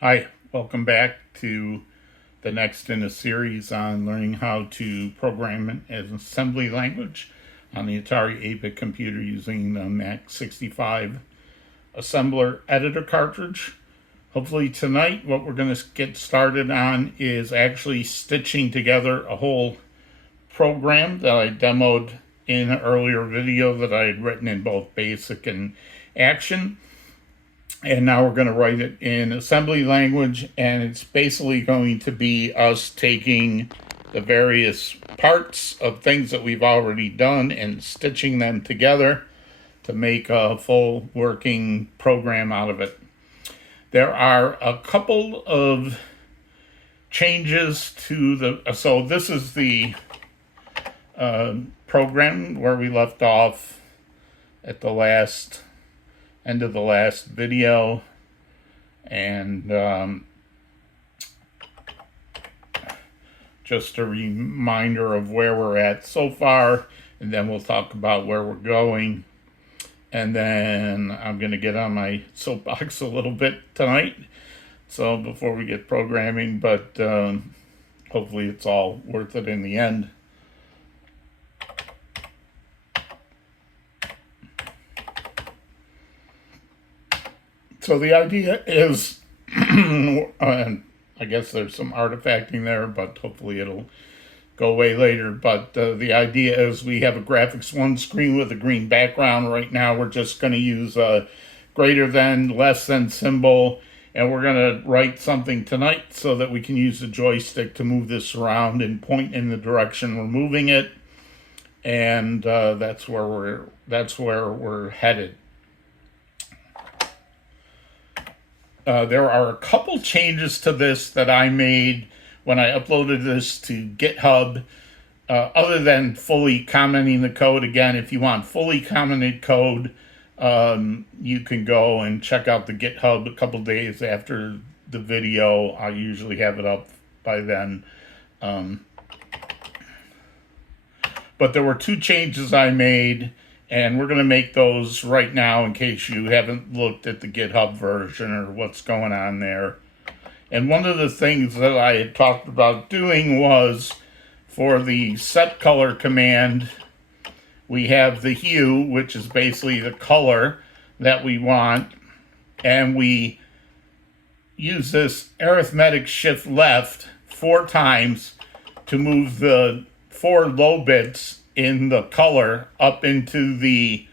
Hi, welcome back to the next in a series on learning how to program as an assembly language on the Atari 8-bit computer using the Mac 65 assembler editor cartridge. Hopefully tonight what we're going to get started on is actually stitching together a whole program that I demoed in an earlier video that I had written in both BASIC and Action. And now we're going to write it in assembly language, and it's basically going to be us taking the various parts of things that we've already done and stitching them together to make a full working program out of it. There are a couple of changes to so this is the program where we left off at the end of the last video, and just a reminder of where we're at so far, and then we'll talk about where we're going, and then I'm going to get on my soapbox a little bit tonight, so before we get programming, but hopefully it's all worth it in the end. So the idea is, I guess there's some artifacting there, but hopefully it'll go away later. But the idea is we have a graphics 1 screen with a green background. Right now we're just going to use a greater than, less than symbol, and we're going to write something tonight so that we can use the joystick to move this around and point in the direction we're moving it, and that's where we're headed. There are a couple changes to this that I made when I uploaded this to GitHub, other than fully commenting the code. Again, if you want fully commented code, you can go and check out the GitHub a couple days after the video. I usually have it up by then. But there were 2 changes I made, and we're going to make those right now in case you haven't looked at the GitHub version or what's going on there. And one of the things that I had talked about doing was, for the set color command, we have the hue, which is basically the color that we want, and we use this arithmetic shift left 4 times to move the 4 low bits in the color up into the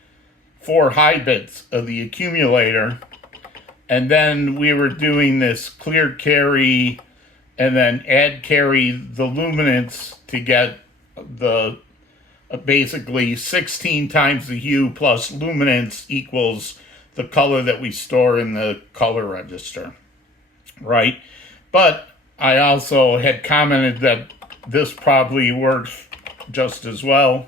4 high bits of the accumulator. And then we were doing this clear carry and then add carry the luminance to get the basically 16 times the hue plus luminance equals the color that we store in the color register, right? But I also had commented that this probably works just as well.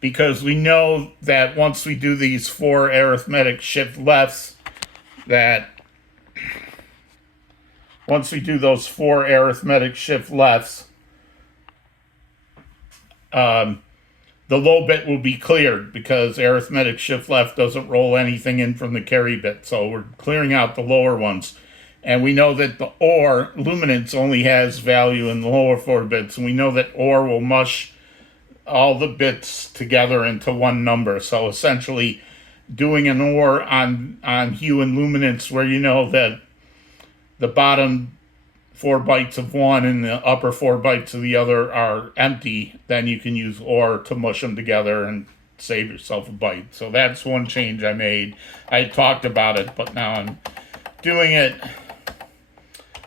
Because we know that once we do these 4 arithmetic shift lefts, the low bit will be cleared because arithmetic shift left doesn't roll anything in from the carry bit. So we're clearing out the lower ones. And we know that the OR, luminance, only has value in the lower 4 bits. And we know that OR will mush all the bits together into one number. So essentially doing an OR on hue and luminance where you know that the bottom 4 bytes of one and the upper 4 bytes of the other are empty, then you can use OR to mush them together and save yourself a byte. So that's one change I made. I talked about it, but now I'm doing it.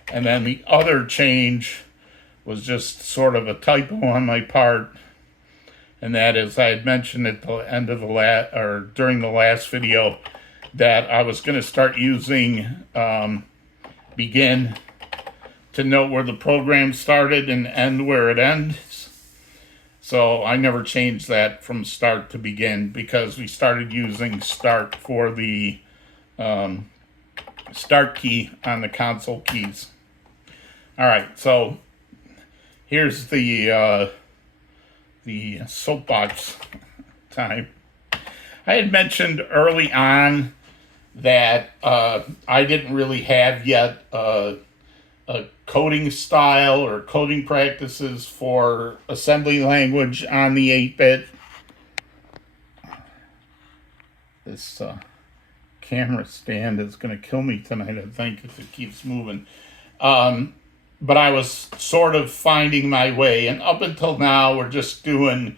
And then the other change was just sort of a typo on my part, and that is I had mentioned at the end of during the last video that I was going to start using begin to note where the program started and end where it ends. So I never changed that from start to begin because we started using start for the start key on the console keys. All right, so here's the soapbox time. I had mentioned early on that I didn't really have yet a coding style or coding practices for assembly language on the 8-bit. This camera stand is going to kill me tonight, I think, if it keeps moving. But I was sort of finding my way, and up until now, we're just doing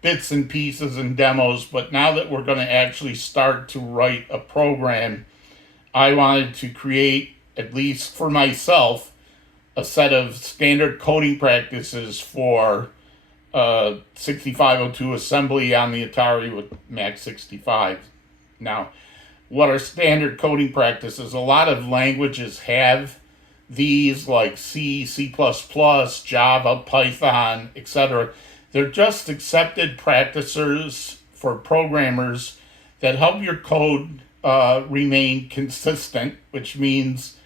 bits and pieces and demos. But now that we're going to actually start to write a program, I wanted to create, at least for myself, a set of standard coding practices for 6502 assembly on the Atari with Mac 65. Now, what are standard coding practices? A lot of languages have these, like C, C++, Java, Python, etc. They're just accepted practices for programmers that help your code remain consistent, which means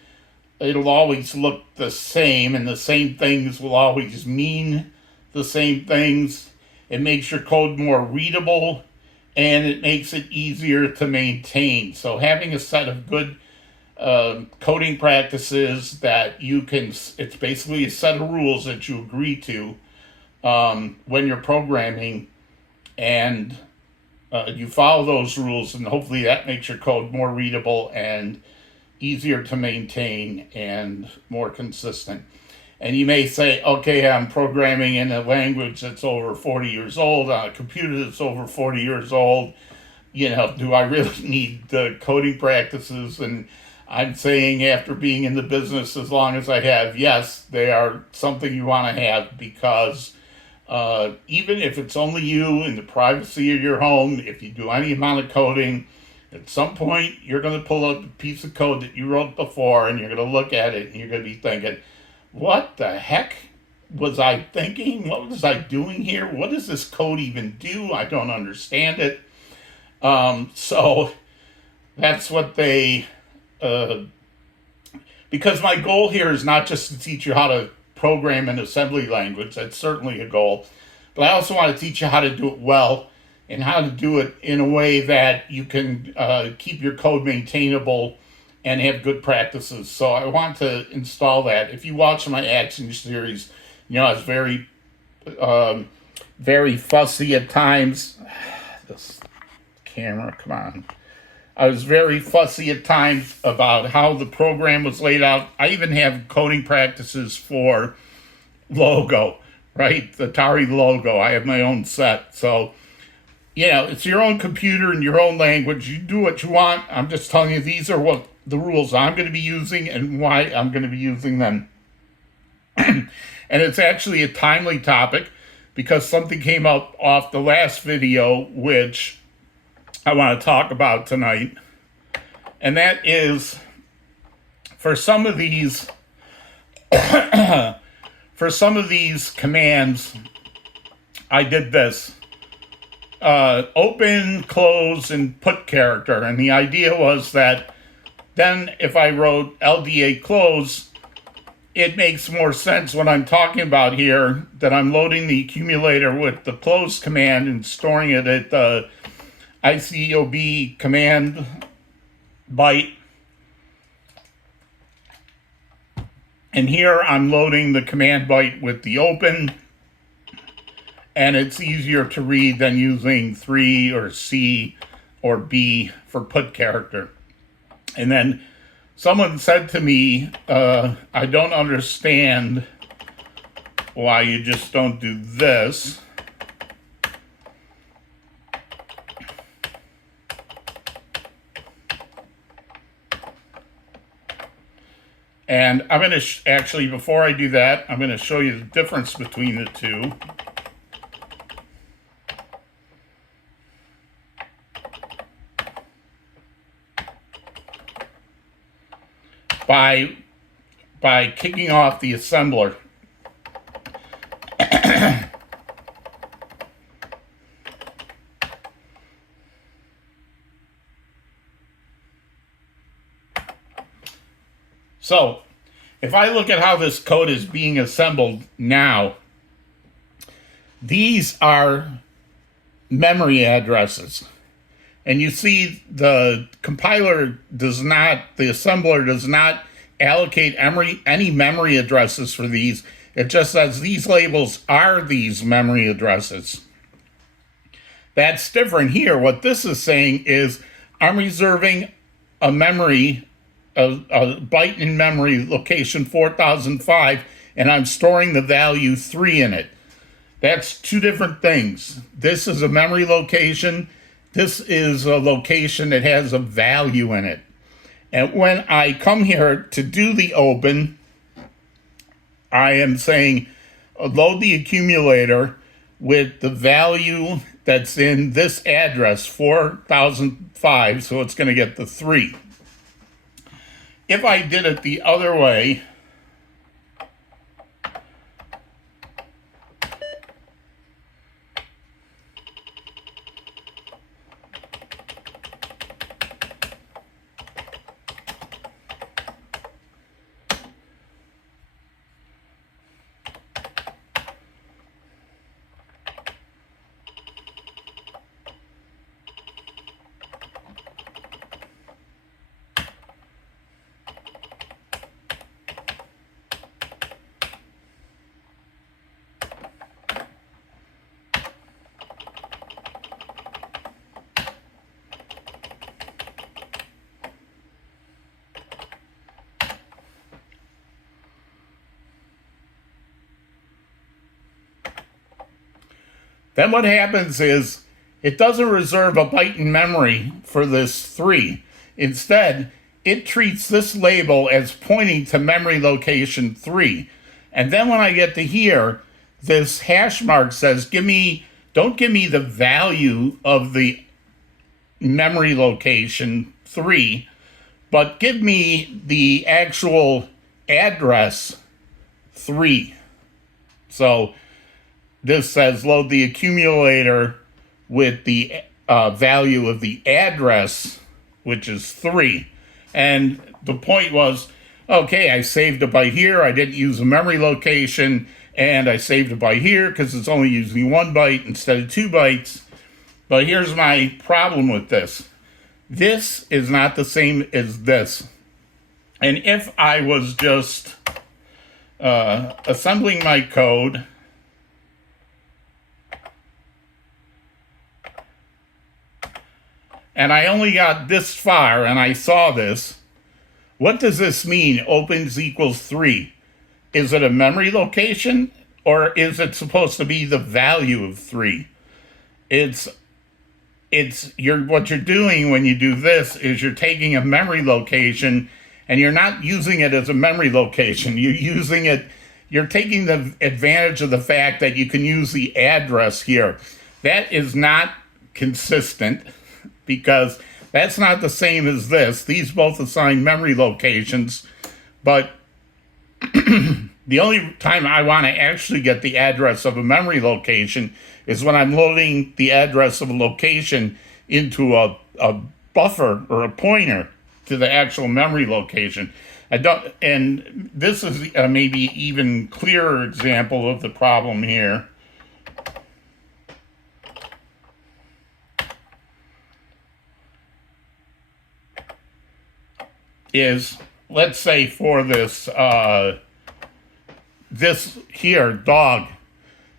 it'll always look the same, and the same things will always mean the same things. It makes your code more readable, and it makes it easier to maintain. So having a set of good coding practices that you can, it's basically a set of rules that you agree to when you're programming, and you follow those rules, and hopefully that makes your code more readable and easier to maintain and more consistent. And you may say, okay, I'm programming in a language that's over 40 years old, on a computer that's over 40 years old. Do I really need the coding practices? And I'm saying, after being in the business as long as I have, yes, they are something you want to have, because even if it's only you in the privacy of your home, if you do any amount of coding, at some point you're going to pull up a piece of code that you wrote before, and you're going to look at it and you're going to be thinking, what the heck was I thinking? What was I doing here? What does this code even do? I don't understand it. So that's what they, because my goal here is not just to teach you how to program in assembly language. That's certainly a goal. But I also want to teach you how to do it well, and how to do it in a way that you can keep your code maintainable and have good practices. So I want to install that. If you watch my action series, I was very fussy at times. This camera, come on. I was very fussy at times about how the program was laid out. I even have coding practices for logo, right? The Atari logo. I have my own set. So, it's your own computer and your own language. You do what you want. I'm just telling you, these are what the rules I'm going to be using and why I'm going to be using them. And it's actually a timely topic, because something came up off the last video which I want to talk about tonight. And that is, for some of these commands, I did this. Open, close, and put character. And the idea was that then if I wrote LDA close, it makes more sense when I'm talking about here that I'm loading the accumulator with the close command and storing it at the ICOB command byte. And here I'm loading the command byte with the open. And it's easier to read than using 3 or C or B for put character. And then someone said to me, I don't understand why you just don't do this. And I'm going to actually, before I do that, I'm going to show you the difference between the two. By kicking off the assembler. So, if I look at how this code is being assembled now, these are memory addresses. And you see the compiler does not, the assembler does not allocate any memory addresses for these. It just says these labels are these memory addresses. That's different here. What this is saying is I'm reserving a memory, a byte in memory location 4005, and I'm storing the value 3 in it. That's two different things. This is a memory location. This is a location that has a value in it. And when I come here to do the open, I am saying load the accumulator with the value that's in this address, 4005, so it's going to get the 3. If I did it the other way, then what happens is it doesn't reserve a byte in memory for this 3. Instead, it treats this label as pointing to memory location 3. And then when I get to here, this hash mark says, don't give me the value of the memory location 3, but give me the actual address 3. So this says load the accumulator with the value of the address, which is 3. And the point was, okay, I saved it by here. I didn't use a memory location, and I saved it by here because it's only using 1 byte instead of 2 bytes. But here's my problem with this. This is not the same as this. And if I was just assembling my code, and I only got this far and I saw this, what does this mean, opens equals 3? Is it a memory location, or is it supposed to be the value of 3? What you're doing when you do this is you're taking a memory location and you're not using it as a memory location. You're taking the advantage of the fact that you can use the address here. That is not consistent, because that's not the same as this. These both assign memory locations, but the only time I want to actually get the address of a memory location is when I'm loading the address of a location into a buffer or a pointer to the actual memory location. And this is a maybe even clearer example of the problem here. Is, let's say for this this here, dog,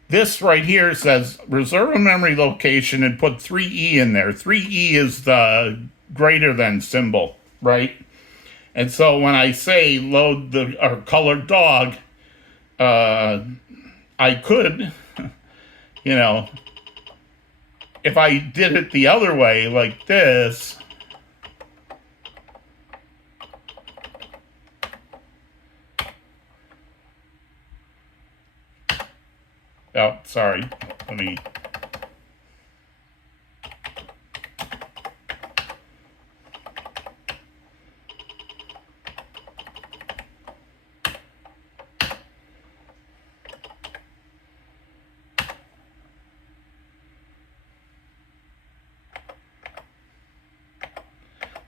this right here says reserve a memory location and put 3E in there. 3E is the greater than symbol, right? And so when I say load the colored dog, I could, if I did it the other way, like this, oh, sorry, let me,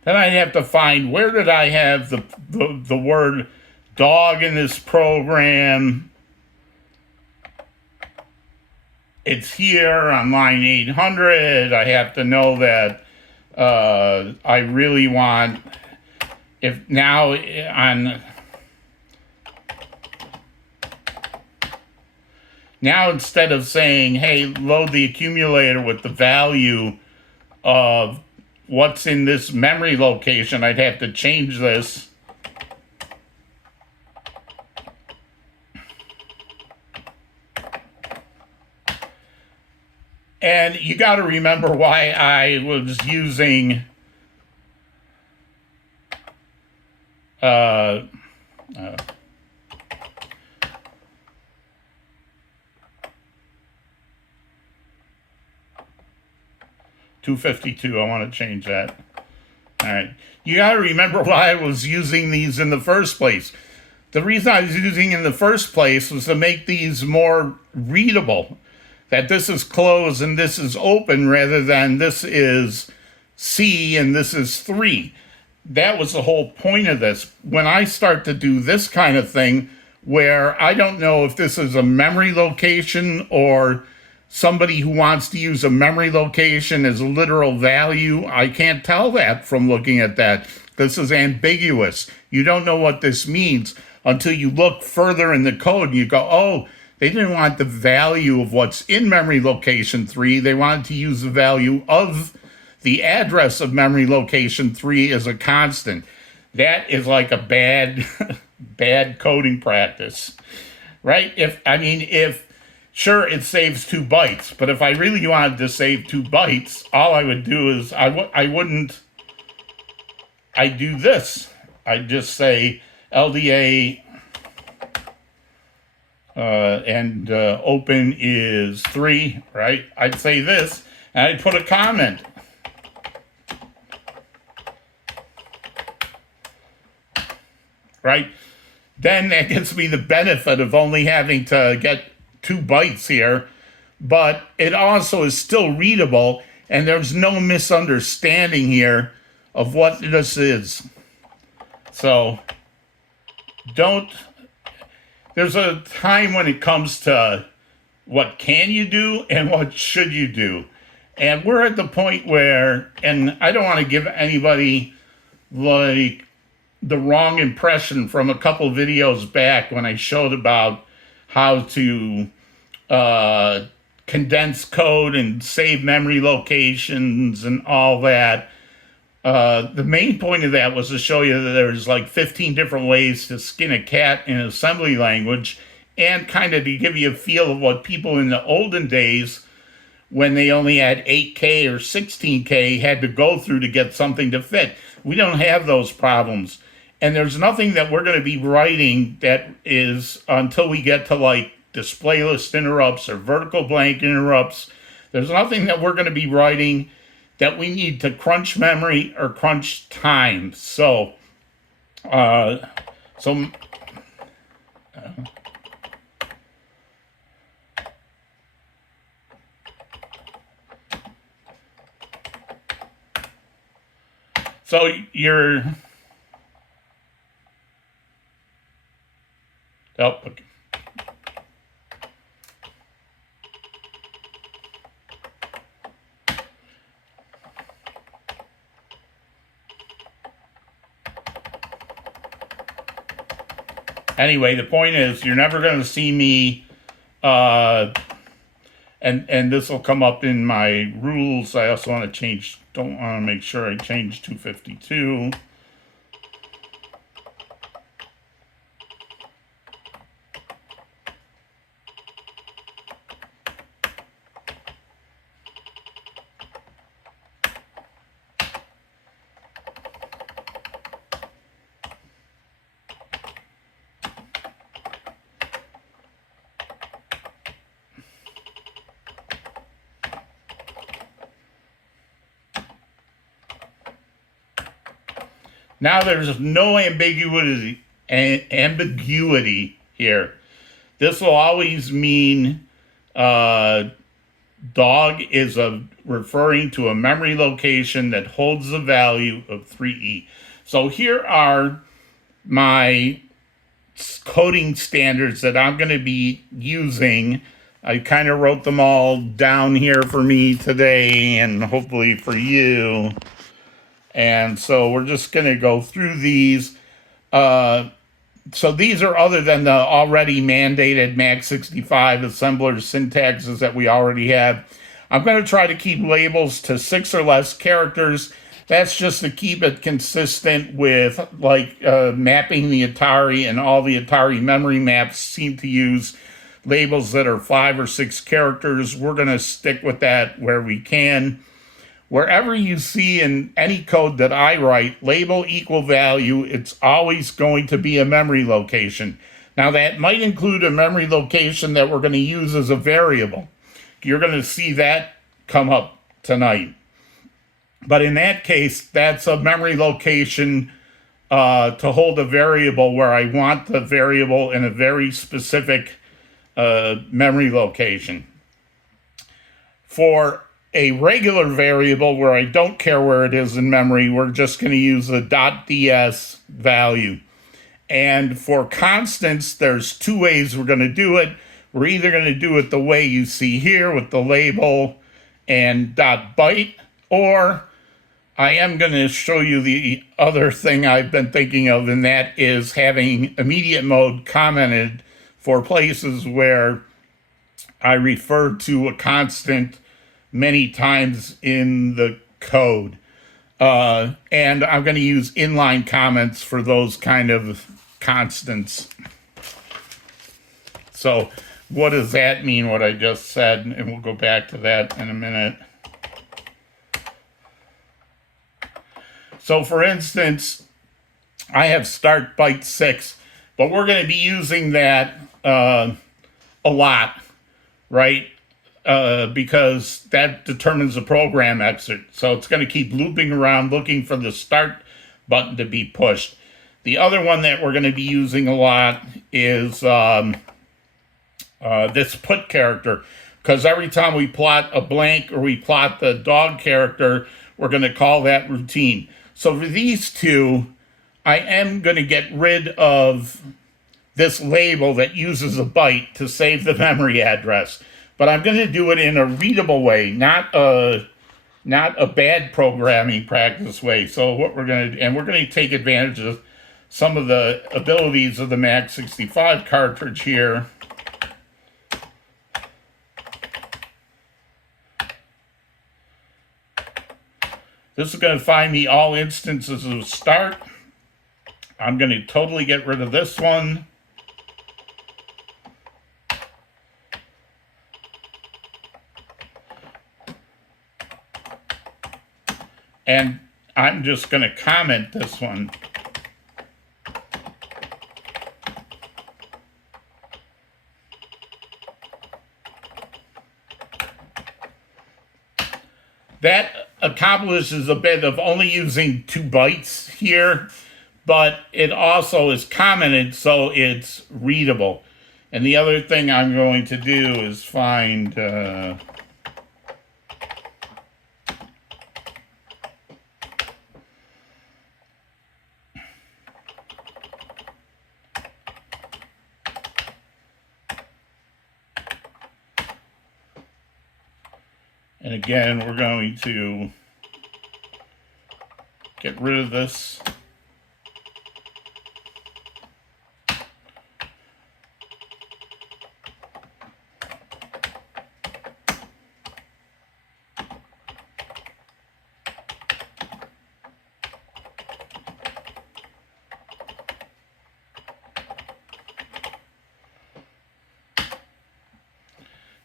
then I'd have to find, where did I have the word dog in this program? It's here on line 800. I have to know that I really want, if now on, now instead of saying, hey, load the accumulator with the value of what's in this memory location, I'd have to change this. And you got to remember why I was using 252. I want to change that. All right. You got to remember why I was using these in the first place. The reason I was using in the first place was to make these more readable. That this is closed and this is open rather than this is C and this is 3. That was the whole point of this. When I start to do this kind of thing, where I don't know if this is a memory location or somebody who wants to use a memory location as a literal value, I can't tell that from looking at that. This is ambiguous. You don't know what this means until you look further in the code and you go, oh, they didn't want the value of what's in memory location 3. They wanted to use the value of the address of memory location 3 as a constant. That is like a bad, bad coding practice, right? If sure, it saves 2 bytes, but if I really wanted to save 2 bytes, all I would do is I do this. I'd just say LDA and open is 3, right? I'd say this, and I'd put a comment. Right? Then that gives me the benefit of only having to get 2 bytes here, but it also is still readable, and there's no misunderstanding here of what this is. So, there's a time when it comes to what can you do and what should you do. And we're at the point where, and I don't want to give anybody like the wrong impression from a couple videos back when I showed about how to condense code and save memory locations and all that. The main point of that was to show you that there's like 15 different ways to skin a cat in assembly language, and kind of to give you a feel of what people in the olden days, when they only had 8K or 16K, had to go through to get something to fit. We don't have those problems. And there's nothing that we're going to be writing that is, until we get to like display list interrupts or vertical blank interrupts, there's nothing that we're going to be writing that we need to crunch memory or crunch time. So you're, oh, okay. Anyway, the point is, you're never going to see me, and this will come up in my rules. I also want to don't want to make sure I change 252. Now there's no ambiguity here. This will always mean dog is referring to a memory location that holds the value of 3E. So here are my coding standards that I'm going to be using. I kind of wrote them all down here for me today, and hopefully for you. And so we're just going to go through these. So these are other than the already mandated Mac65 assembler syntaxes that we already have. I'm going to try to keep labels to 6 or less characters. That's just to keep it consistent with like mapping the Atari, and all the Atari memory maps seem to use labels that are 5 or 6 characters. We're going to stick with that where we can. Wherever you see in any code that I write, label equal value, it's always going to be a memory location. Now that might include a memory location that we're going to use as a variable. You're going to see that come up tonight. But in that case, that's a memory location to hold a variable where I want the variable in a very specific memory location. For a regular variable where I don't care where it is in memory, we're just going to use the .ds value. And for constants, there's 2 ways we're going to do it. We're either going to do it the way you see here with the label and .byte, or I am going to show you the other thing I've been thinking of, and that is having immediate mode commented for places where I refer to a constant many times in the code. And I'm going to use inline comments for those kind of constants. So what does that mean, what I just said? And we'll go back to that in a minute. So for instance, I have start byte 6, but we're going to be using that a lot, right? Because that determines the program exit. So it's going to keep looping around looking for the start button to be pushed. The other one that we're going to be using a lot is this put character, because every time we plot a blank or we plot the dog character, we're going to call that routine. So for these two, I am going to get rid of this label that uses a byte to save the memory address. But I'm going to do it in a readable way, not a bad programming practice way. So what we're going to do, and we're going to take advantage of some of the abilities of the Mac65 cartridge here. This is going to find me all instances of start. I'm going to totally get rid of this one. And I'm just going to comment this one. That accomplishes a bit of only using 2 bytes here, but it also is commented, so it's readable. And the other thing I'm going to do is find and again, we're going to get rid of this.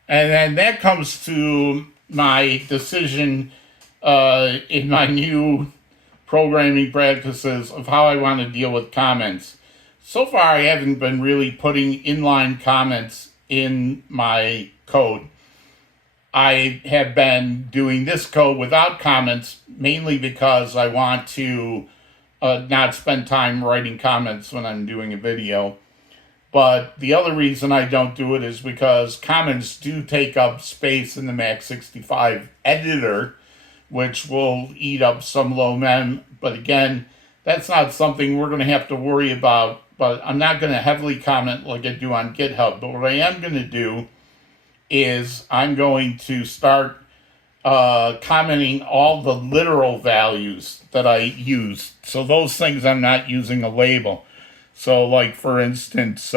And then that comes to my decision in my new programming practices of how I want to deal with comments. So far, I haven't been really putting inline comments in my code. I have been doing this code without comments, mainly because I want to not spend time writing comments when I'm doing a video. But the other reason I don't do it is because comments do take up space in the Mac65 editor, which will eat up some low mem. But again, that's not something we're going to have to worry about. But I'm not going to heavily comment like I do on GitHub. But what I am going to do is I'm going to start commenting all the literal values that I used. So those things I'm not using a label. So like for instance,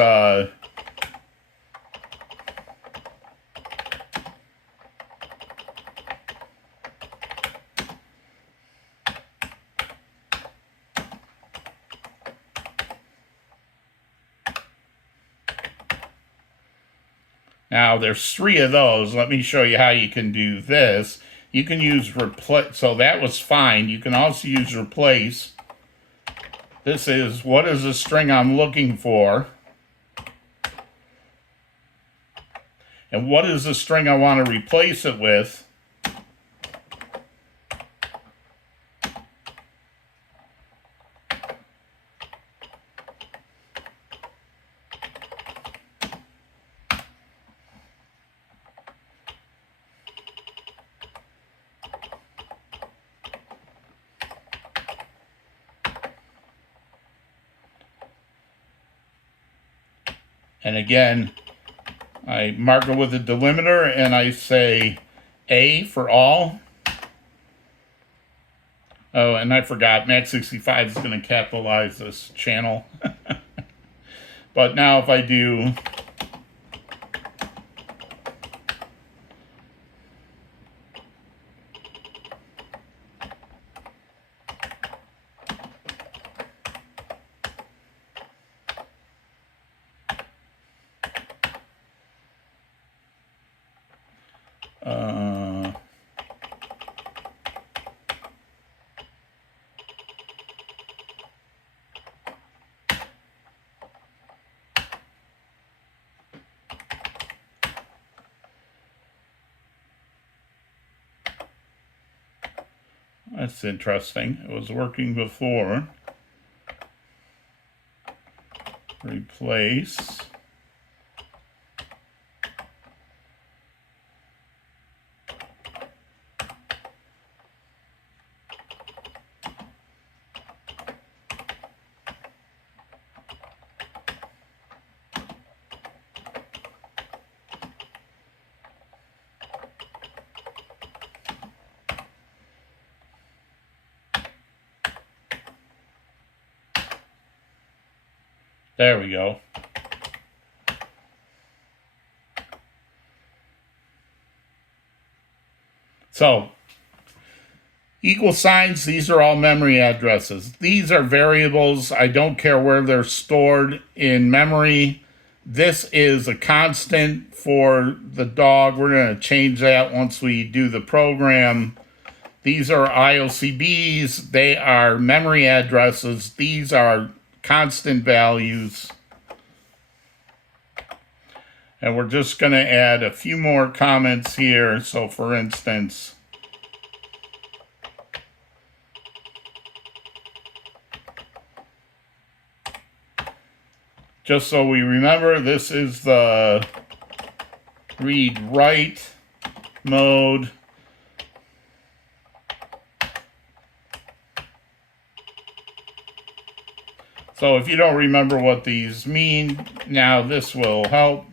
now there's 3 of those. Let me show you how you can do this. You can use replace, so that was fine. You can also use replace. This is, what is the string I'm looking for? And what is the string I want to replace it with? And again, I mark it with a delimiter and I say A for all. Oh, and I forgot, Max65 is going to capitalize this channel. But now if I do that's interesting. It was working before. Replace. There we go. So, equal signs, these are all memory addresses. These are variables. I don't care where they're stored in memory. This is a constant for the dog. We're going to change that once we do the program. These are IOCBs. They are memory addresses. These are constant values. And we're just going to add a few more comments here. So for instance, just so we remember, this is the read-write mode. So if you don't remember what these mean, now this will help.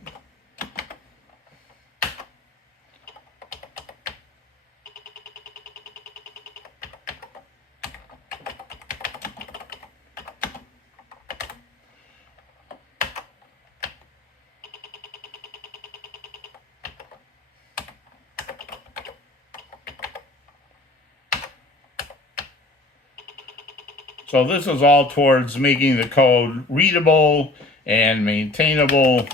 So this is all towards making the code readable and maintainable.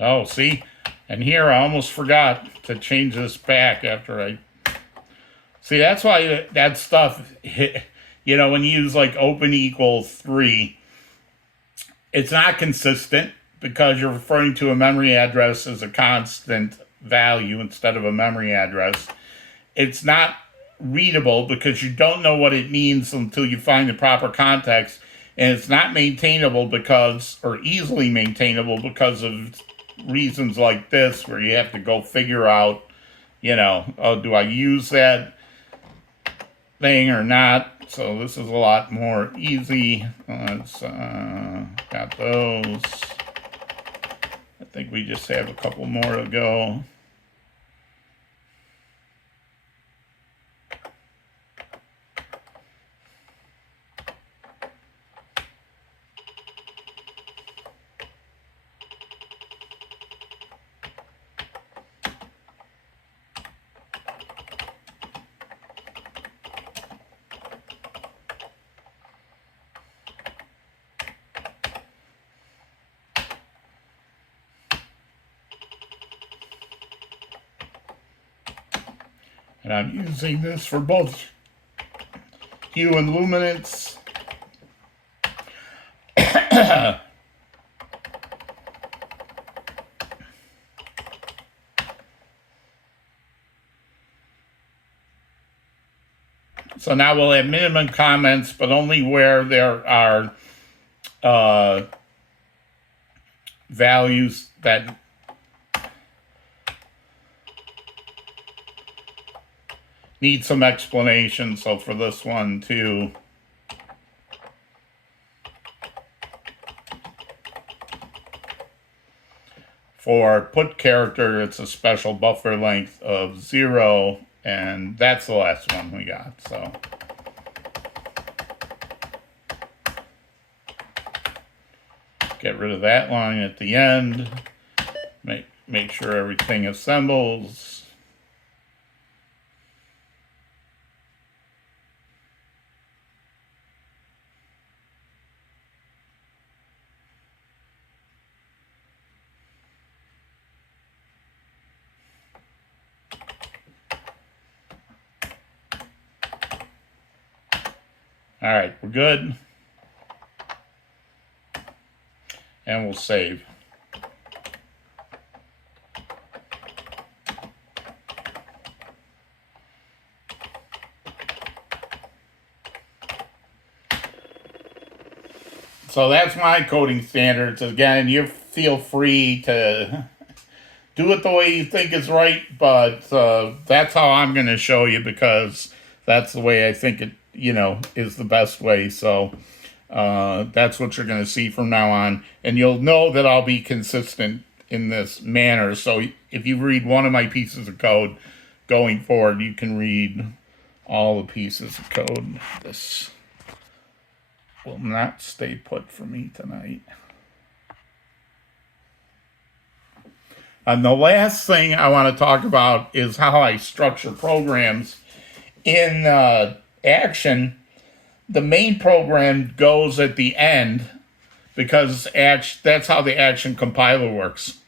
Oh, see? And here I almost forgot to change this back after I... See, that's why that stuff, you know, when you use like open equals 3, it's not consistent because you're referring to a memory address as a constant value instead of a memory address. It's not readable because you don't know what it means until you find the proper context. And it's not maintainable because, or easily maintainable because of reasons like this, where you have to go figure out, you know, oh, do I use that thing or not? So this is a lot more easy. Let's got those. I think we just have a couple more to go. And I'm using this for both hue and luminance. So now we'll have minimum comments, but only where there are values that need some explanation. So for this one too, for put character, it's a special buffer length of 0, and that's the last one we got. So get rid of that line at the end. Make sure everything assembles. All right, we're good. And we'll save. So that's my coding standards. Again, you feel free to do it the way you think is right, but that's how I'm going to show you because that's the way I think it, you know, is the best way. So that's what you're going to see from now on. And you'll know that I'll be consistent in this manner. So if you read one of my pieces of code going forward, you can read all the pieces of code. This will not stay put for me tonight. And the last thing I want to talk about is how I structure programs. In Action, the main program goes at the end because that's how the Action compiler works.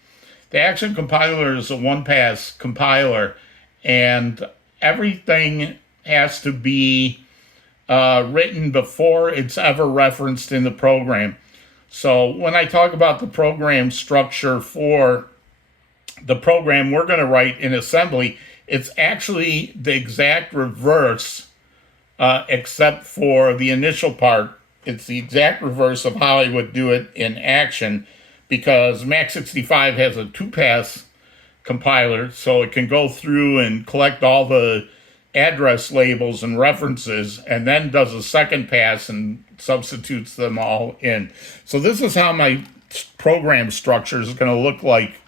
The Action compiler is a one-pass compiler, and everything has to be written before it's ever referenced in the program. So when I talk about the program structure for the program we're going to write in assembly, it's actually the exact reverse, except for the initial part. It's the exact reverse of how I would do it in Action, because Mac65 has a 2-pass compiler, so it can go through and collect all the address labels and references, and then does a second pass and substitutes them all in. So this is how my program structure is going to look like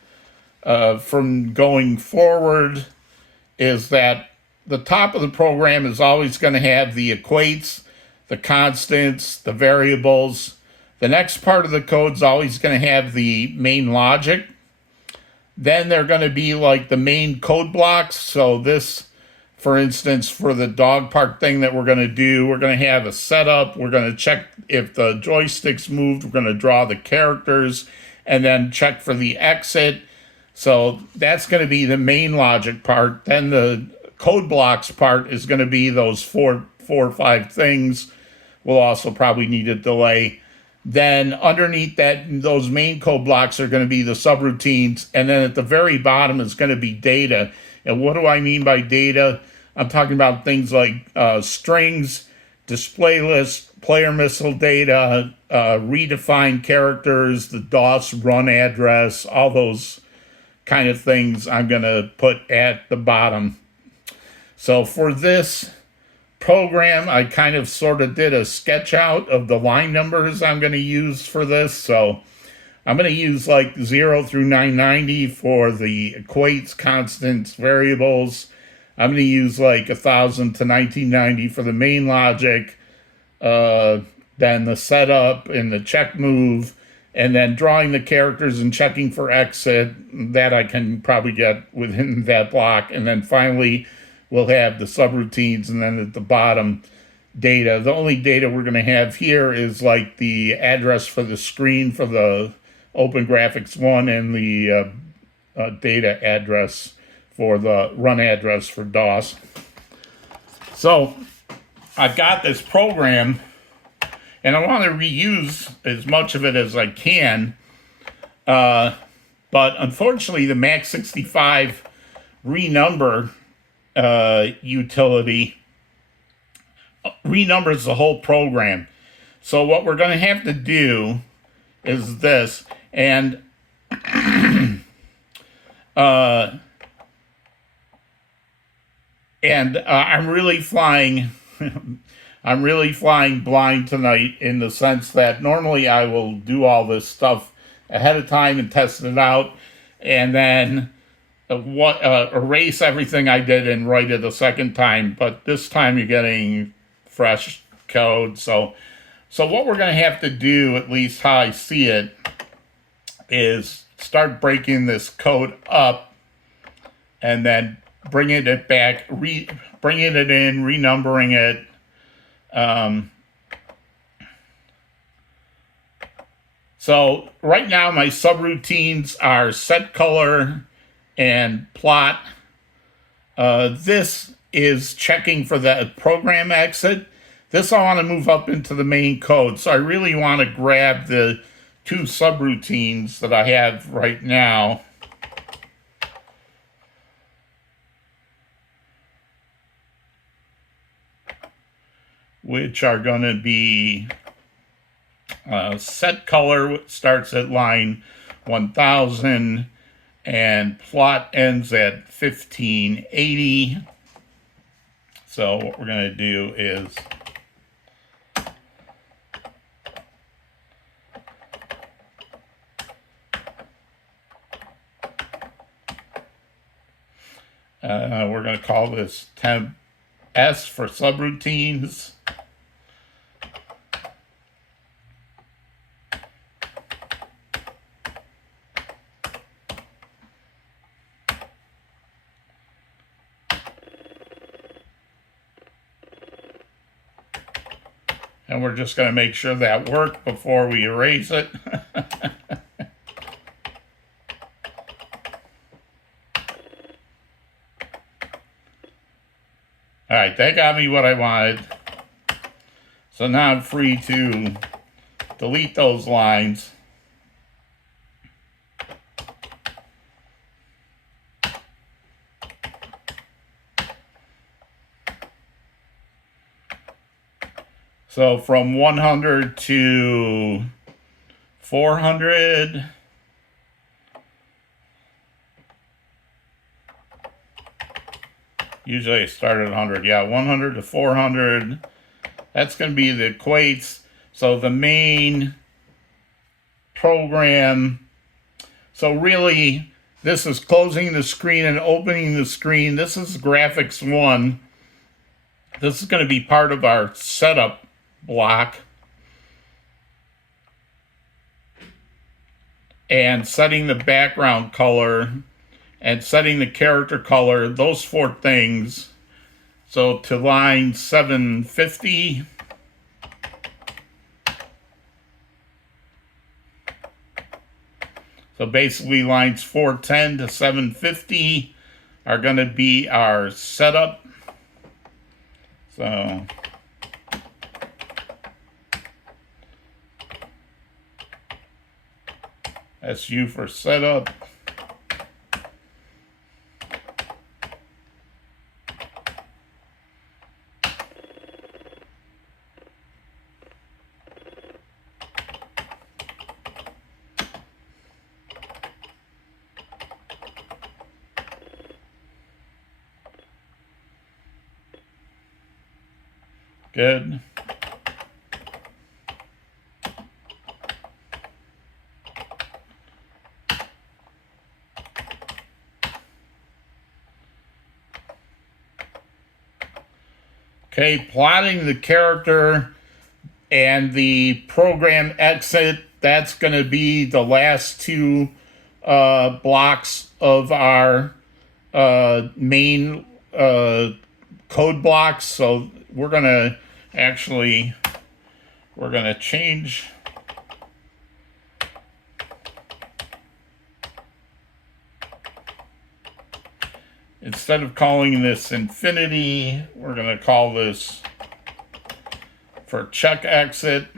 from going forward, is that the top of the program is always going to have the equates, the constants, the variables. The next part of the code is always going to have the main logic. Then they're going to be like the main code blocks. So this, for instance, for the dog park thing that we're going to do, we're going to have a setup. We're going to check if the joystick's moved. We're going to draw the characters. and then check for the exit. So that's going to be the main logic part. Then the code blocks part is going to be those four or five things. We'll also probably need a delay. Then underneath that, those main code blocks are going to be the subroutines. And then at the very bottom is going to be data. And what do I mean by data? I'm talking about things like strings, display list, player missile data, redefined characters, the DOS run address, all those kind of things I'm going to put at the bottom. So for this program, I kind of sort of did a sketch out of the line numbers I'm going to use for this. So I'm going to use like 0 through 990 for the equates, constants, variables. I'm going to use like 1000 to 1990 for the main logic, then the setup and the check move, and then drawing the characters and checking for exit. That I can probably get within that block. And then finally, we'll have the subroutines, and then at the bottom, data. The only data we're going to have here is like the address for the screen for the Open Graphics 1 and the data address for the run address for DOS. So I've got this program, and I want to reuse as much of it as I can. But unfortunately, the Max65 renumber utility renumbers the whole program. So what we're going to have to do is this, and I'm really flying I'm really flying blind tonight, in the sense that normally I will do all this stuff ahead of time and test it out, and then erase everything I did and write it a second time. But this time you're getting fresh code. So what we're going to have to do, at least how I see it, is start breaking this code up and then bringing it back, bringing it in, renumbering it. So right now my subroutines are set color and plot. This is checking for the program exit. This I want to move up into the main code. So I really want to grab the two subroutines that I have right now. Which are going to be set color, which starts at line 1000, and plot ends at 1580. So what we're going to do is we're going to call this temp S for subroutines. And we're just going to make sure that worked before we erase it. All right, that got me what I wanted. So now I'm free to delete those lines. So from 100 to 400. Usually I start at 100. Yeah, 100 to 400. That's going to be the equates. So the main program. So really, this is closing the screen and opening the screen. This is graphics 1. This is going to be part of our setup block. And setting the background color and setting the character color, those four things. So to line 750. So basically lines 410 to 750 are going to be our setup. So SU for setup. Good. Okay, plotting the character and the program exit, that's going to be the last two blocks of our main code blocks. So we're going to change. Instead of calling this infinity, we're going to call this for check exit.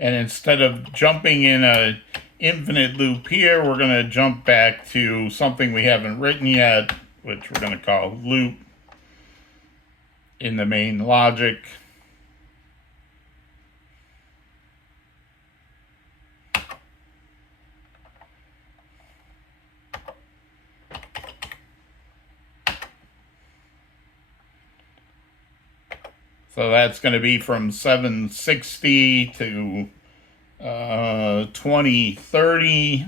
And instead of jumping in a infinite loop here, we're going to jump back to something we haven't written yet, which we're going to call loop in the main logic. So that's going to be from 760 to 2030.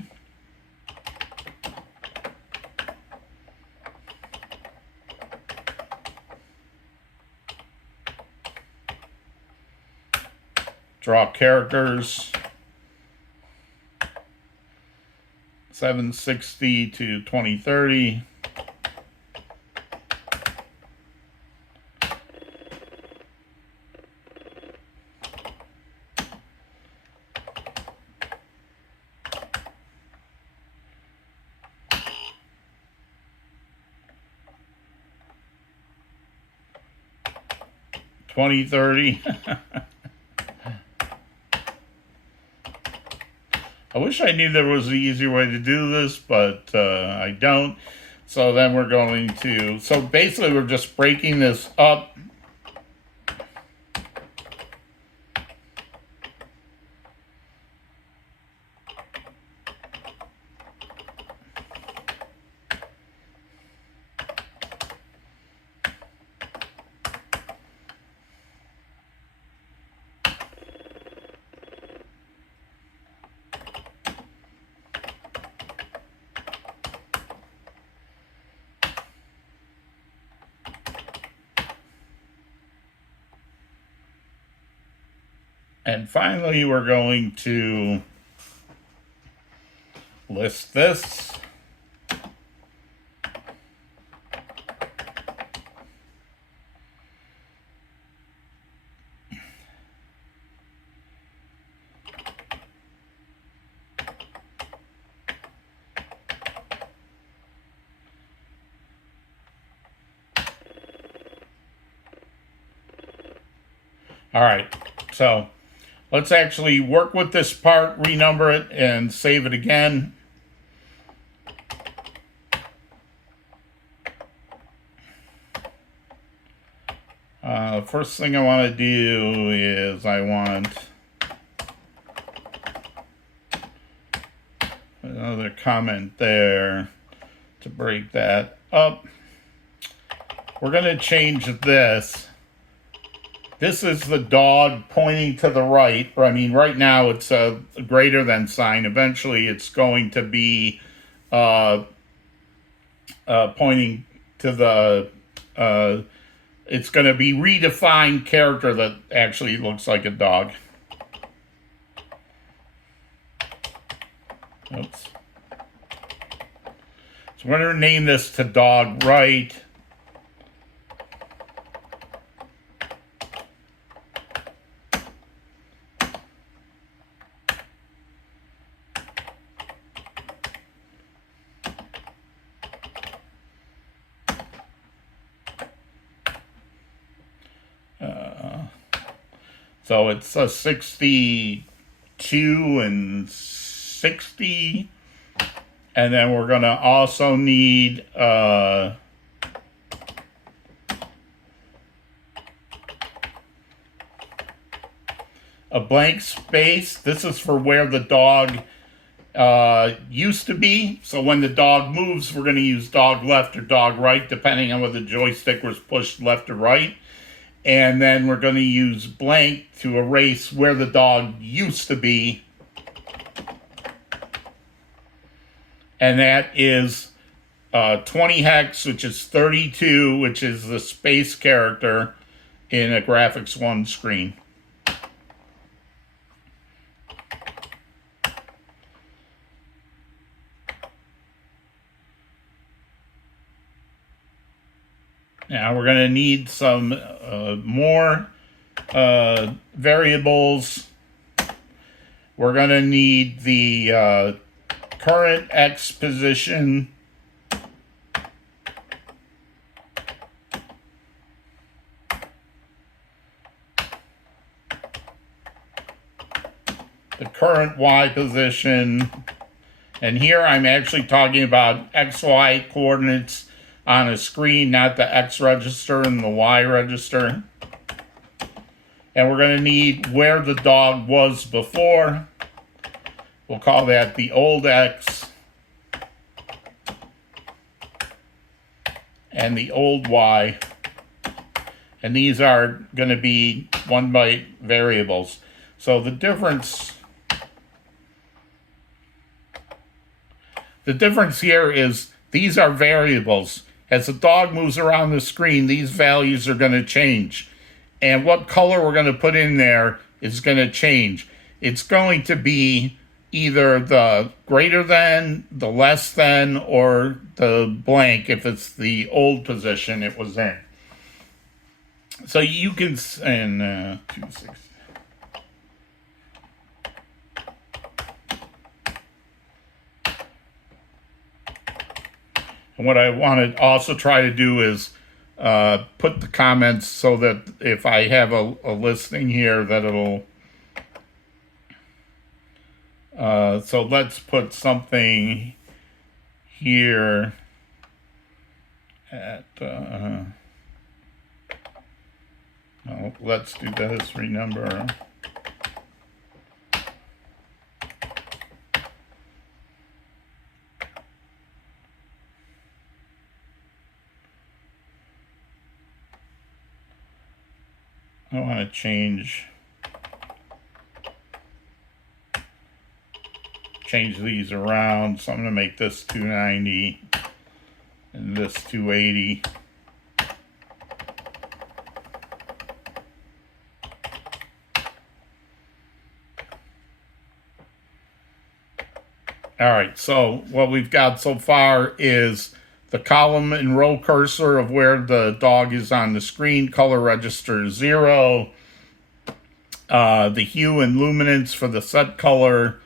Draw characters. 760 to 2030. I wish I knew there was an easier way to do this, but I don't. So then we're going to, so basically we're just breaking this up. And finally, we're going to list this. All right, so let's actually work with this part, renumber it, and save it again. First thing I want to do is I want another comment there to break that up. We're going to change this. This is the dog pointing to the right. I mean, right now it's a greater than sign. Eventually it's going to be pointing to the, it's going to be redefined character that actually looks like a dog. Oops. So we're going to name this to dog right. So it's a 62 and 60. And then we're going to also need a blank space. This is for where the dog used to be. So when the dog moves, we're going to use dog left or dog right, depending on whether the joystick was pushed left or right. And then we're going to use blank to erase where the dog used to be. And that is 20 hex, which is 32, which is the space character in a Graphics 1 screen. Now we're going to need some more variables. We're going to need the current X position. The current Y position. And here I'm actually talking about XY coordinates on a screen, not the X register and the Y register. And we're going to need where the dog was before. We'll call that the old X. And the old Y. And these are going to be 1-byte variables. So the difference here is these are variables. As the dog moves around the screen, these values are going to change. And what color we're going to put in there is going to change. It's going to be either the greater than, the less than, or the blank if it's the old position it was in. So you can, and 260. And what I want to also try to do is put the comments so that if I have a listing here that it'll, so let's put something here at, no, let's do the history number. I want to change these around. So I'm going to make this 290 and this 280. All right, so what we've got so far is the column and row cursor of where the dog is on the screen, color register 0, the hue and luminance for the set color.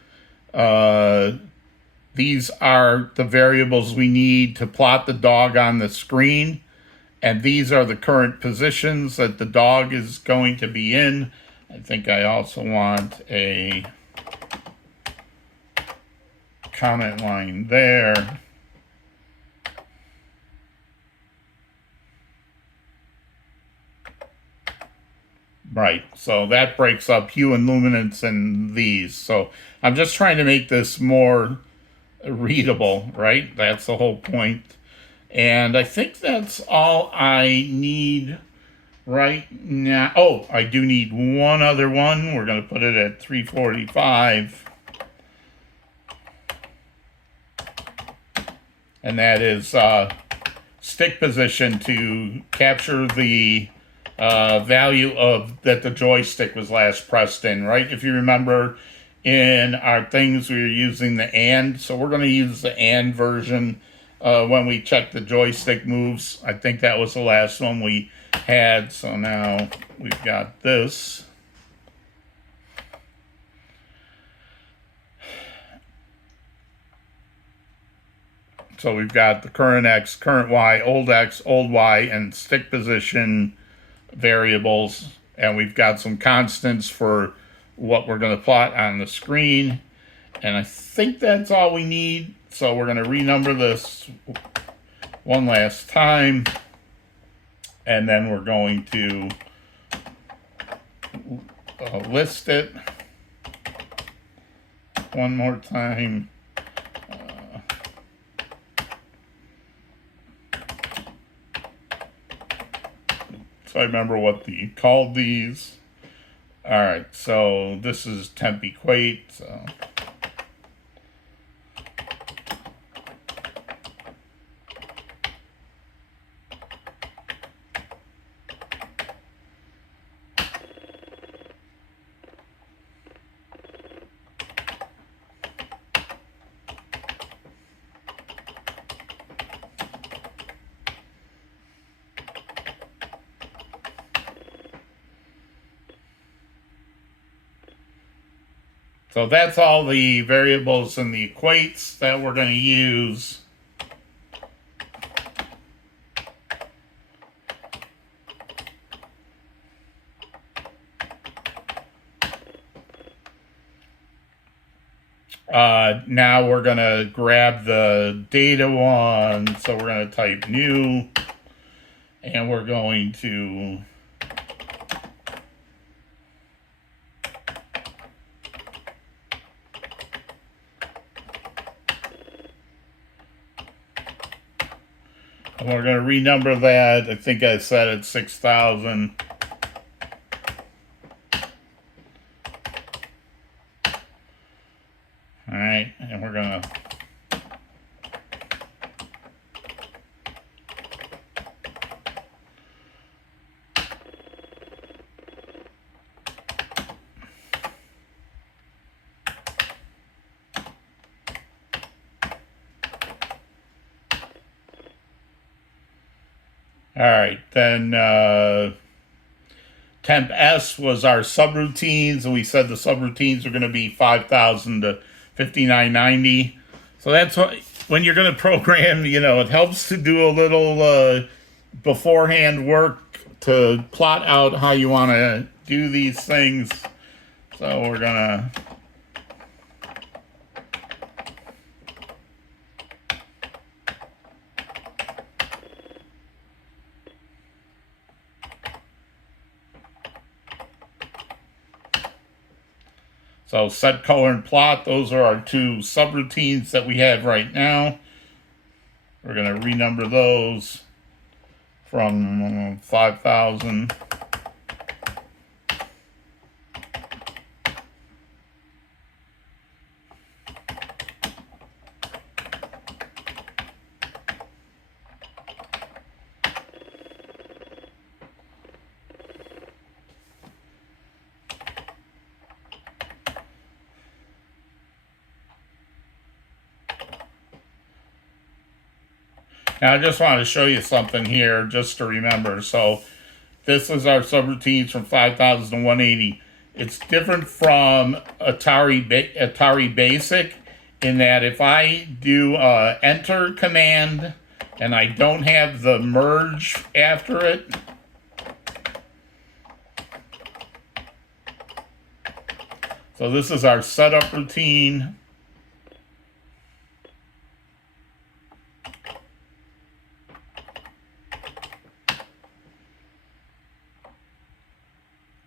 These are the variables we need to plot the dog on the screen, and these are the current positions that the dog is going to be in. I think I also want a comment line there. Right, so that breaks up hue and luminance and these. So I'm just trying to make this more readable, right? That's the whole point. And I think that's all I need right now. Oh, I do need one other one. We're going to put it at 345. And that is stick position to capture the value of that the joystick was last pressed in, right? If you remember, in our things we were using the AND, so we're going to use the AND version when we check the joystick moves. I think that was the last one we had, so now we've got this. So we've got the current X, current Y, old X, old Y, and stick position variables, and we've got some constants for what we're going to plot on the screen, and I think that's all we need. So we're going to renumber this one last time, and then we're going to list it one more time. So I remember what the called these. All right, so this is temp equate. So So that's all the variables and the equates that we're going to use. Now we're going to grab the data one. So we're going to type new, and we're going to renumber that. I think I set it 6,000. All right, and we're going to all right, then temp S was our subroutines, and we said the subroutines are going to be 5,000 to 5990. So that's what, when you're going to program, it helps to do a little beforehand work to plot out how you want to do these things. So we're going to So set color and plot, those are our two subroutines that we have right now. We're going to renumber those from 5,000. Now I just want to show you something here just to remember. So this is our subroutines from 5,000 to 180. It's different from Atari Basic in that if I do enter command and I don't have the merge after it, so this is our setup routine.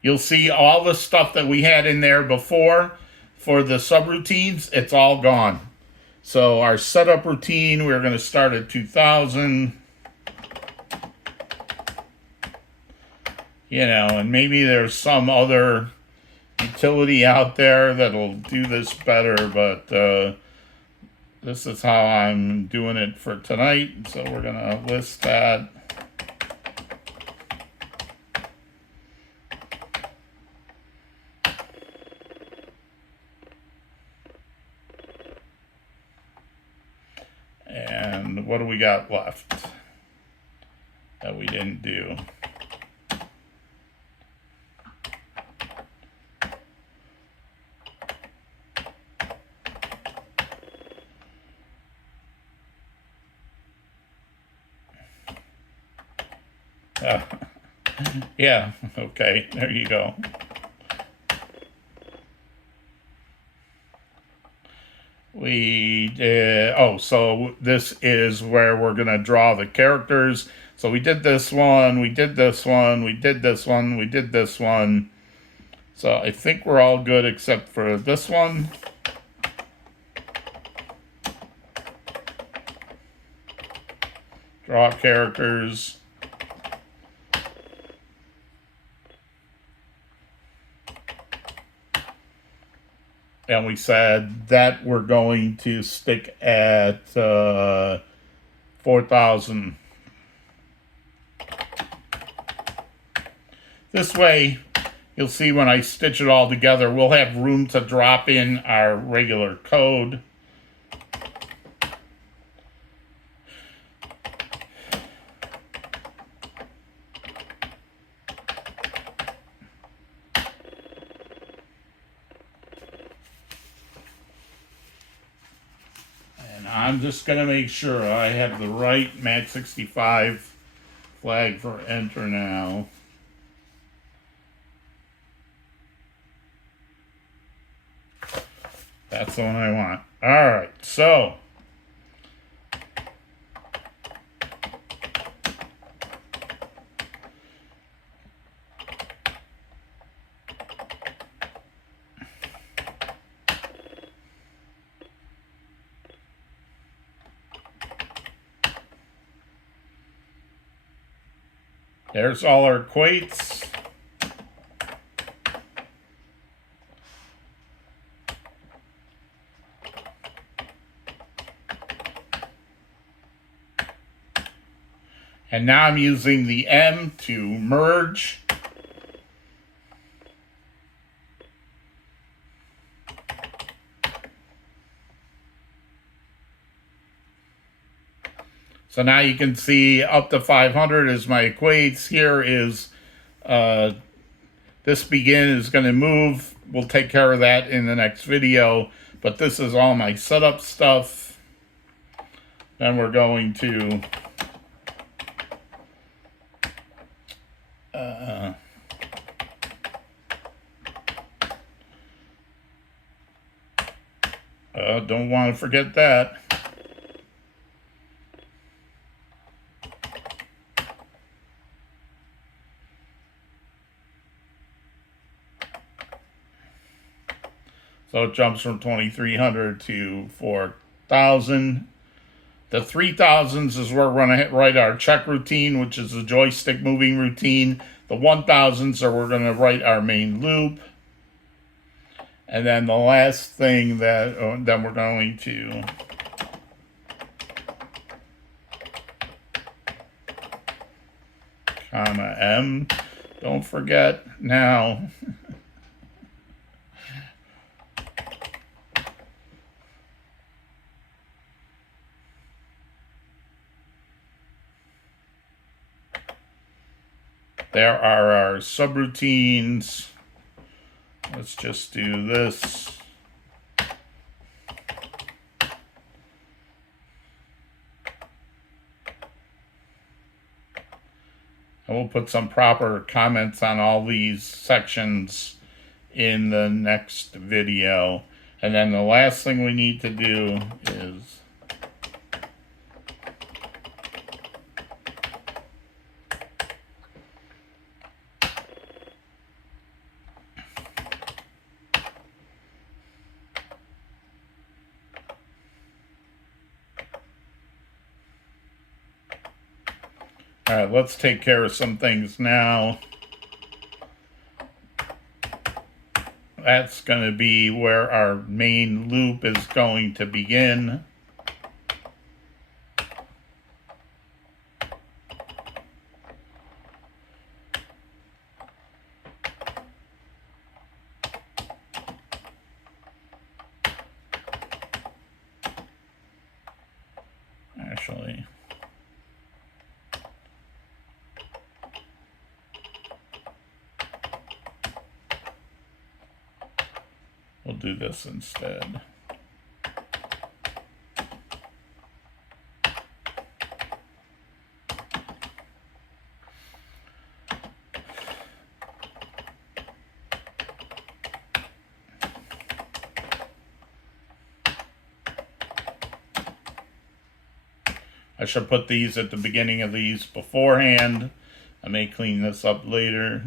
You'll see all the stuff that we had in there before for the subroutines, it's all gone. So our setup routine, we're going to start at 2,000. And maybe there's some other utility out there that'll do this better, but this is how I'm doing it for tonight. So we're going to list that. what do we got left that we didn't do? Yeah, okay, there you go. We did, oh, so this is where we're going to draw the characters. So we did this one, we did this one, we did this one, we did this one. So I think we're all good except for this one. Draw characters. And we said that we're going to stick at 4,000. This way, you'll see when I stitch it all together, we'll have room to drop in our regular code. I'm just going to make sure I have the right MAT65 flag for enter now. That's the one I want. All right, so there's all our equates. And now I'm using the M to merge. So now you can see up to 500 is my equates. Here is this begin is going to move. We'll take care of that in the next video. But this is all my setup stuff. Then we're going to don't want to forget that. So it jumps from 2,300 to 4,000. The 3,000s is where we're going to write our check routine, which is the joystick moving routine. The 1,000s are we're going to write our main loop. And then the last thing that then we're going to comma M. Don't forget now. There are our subroutines. Let's just do this. And we'll put some proper comments on all these sections in the next video. And then the last thing we need to do is all right, let's take care of some things now. That's going to be where our main loop is going to begin. Actually, do this instead. I should put these at the beginning of these beforehand. I may clean this up later.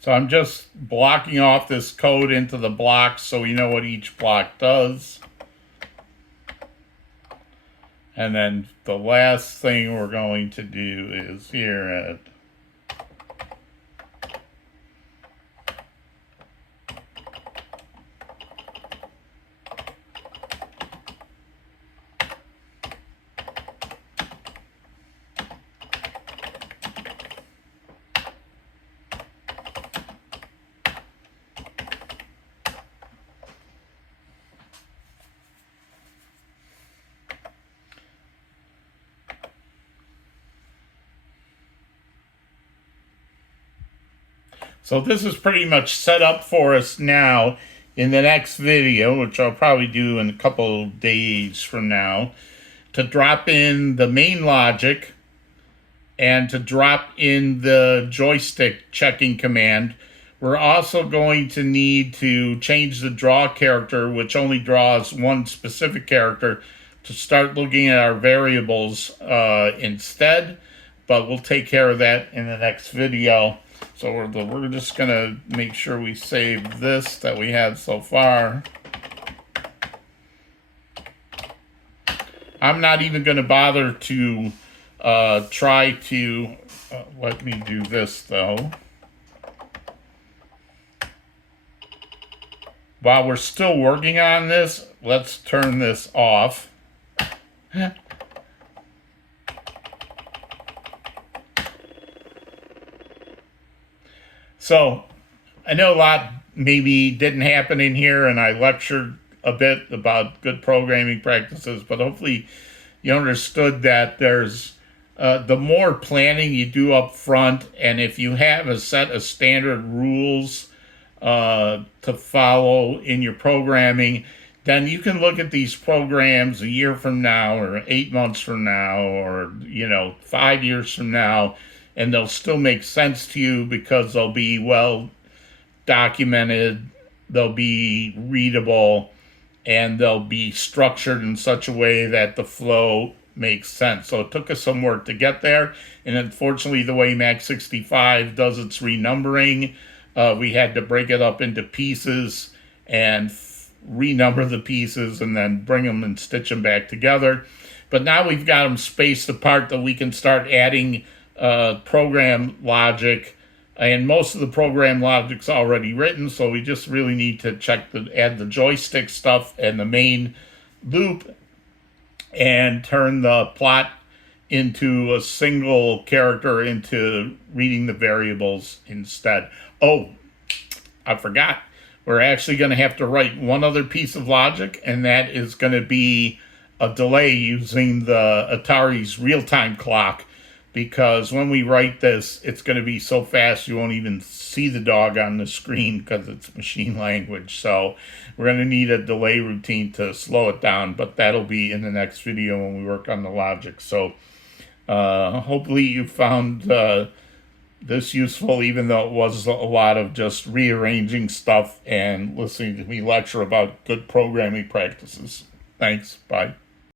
So I'm just blocking off this code into the blocks so we know what each block does. And then the last thing we're going to do is here at So this is pretty much set up for us now in the next video, which I'll probably do in a couple days from now, to drop in the main logic and to drop in the joystick checking command. We're also going to need to change the draw character, which only draws one specific character, to start looking at our variables instead, but we'll take care of that in the next video. So we're just going to make sure we save this that we had so far. I'm not even going to bother to try to, let me do this though. While we're still working on this, let's turn this off. So I know a lot maybe didn't happen in here, and I lectured a bit about good programming practices, but hopefully you understood that there's the more planning you do up front, and if you have a set of standard rules to follow in your programming, then you can look at these programs a year from now or 8 months from now or 5 years from now, and they'll still make sense to you because they'll be well documented, they'll be readable, and they'll be structured in such a way that the flow makes sense. So it took us some work to get there, and unfortunately the way Mac 65 does its renumbering, we had to break it up into pieces and renumber the pieces and then bring them and stitch them back together. But now we've got them spaced apart that we can start adding program logic And most of the program logic's already written, so we just really need to add the joystick stuff and the main loop and turn the plot into a single character into reading the variables instead. Oh, I forgot. We're actually going to have to write one other piece of logic, and that is going to be a delay using the Atari's real-time clock, because when we write this, it's going to be so fast you won't even see the dog on the screen because it's machine language. So we're going to need a delay routine to slow it down, but that'll be in the next video when we work on the logic. So hopefully you found this useful, even though it was a lot of just rearranging stuff and listening to me lecture about good programming practices. Thanks. Bye.